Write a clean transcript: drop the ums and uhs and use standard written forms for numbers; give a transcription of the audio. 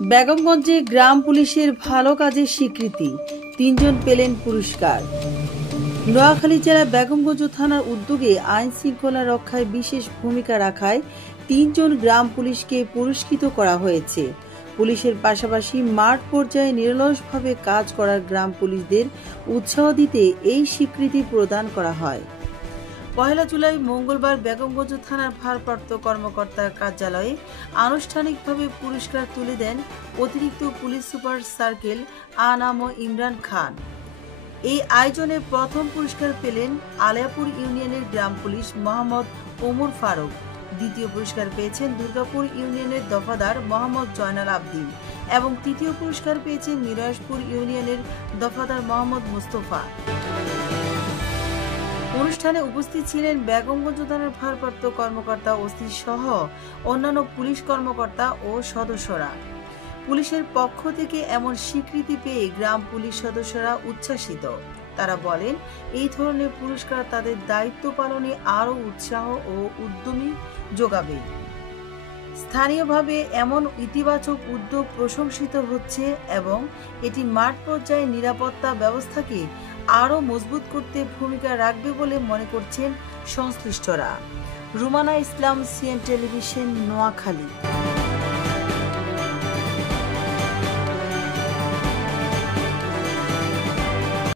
বেগমগঞ্জে গ্রাম পুলিশের ভালো কাজের স্বীকৃতি, 3 জন পেলেন পুরস্কার। নোয়াখালী জেলা বেগমগঞ্জ থানার উদ্যোগে আইন শৃঙ্খলা রক্ষায় বিশেষ ভূমিকা রাখায় 3 জন গ্রাম পুলিশকে পুরস্কৃত করা হয়েছে। পুলিশের পাশাপাশি মাঠ পর্যায়ে নিরলসভাবে কাজ করার গ্রাম পুলিশদের উৎসাহ দিতে এই স্বীকৃতি প্রদান করা হয়। 1 জুলাই মঙ্গলবার বেগমগঞ্জ থানার ভারপ্রাপ্ত কর্মকর্তার কার্যালয়ে আনুষ্ঠানিকভাবে পুরস্কার তুলে দেন অতিরিক্ত police super circle Anam Imran Khan. এই আয়োজনে প্রথম পুরস্কার পেলেন আলিয়াপুর ইউনিয়নের গ্রাম পুলিশ মোহাম্মদ ওমর ফারুক। দ্বিতীয় পুরস্কার পেয়েছেন দুর্গাপুর ইউনিয়নের দফাদার মোহাম্মদ জয়নাল আবদিন এবং তৃতীয় পুরস্কার পেয়েছেন মিরাজপুর ইউনিয়নের দফাদার মোহাম্মদ মুস্তফা। অনুষ্ঠানে উপস্থিত ছিলেন বেগমগঞ্জ থানার ভারপ্রাপ্ত কর্মকর্তা ওসি সহ অন্যান্য পুলিশ কর্মকর্তা ও সদস্যরা। পুলিশের পক্ষ থেকে এমন স্বীকৃতি পেয়ে গ্রাম পুলিশ সদস্যরা উচ্ছ্বাসিত। তারা বলেন, এই ধরনের পুরস্কার তাদের দায়িত্ব পালনে আরও উৎসাহ ও উদ্যমী যোগাবে। স্থানীয়ভাবে এমন ইতিবাচক উদ্যোগ প্রশংসিত হচ্ছে এবং এটি মাঠ পর্যায়ে নিরাপত্তা ব্যবস্থাকে আরও মজবুত করতে ভূমিকা রাখবে বলে মনে করছেন সংশ্লিষ্টরা। রুমানা ইসলাম, সিএন টেলিভিশন, নোয়াখালী।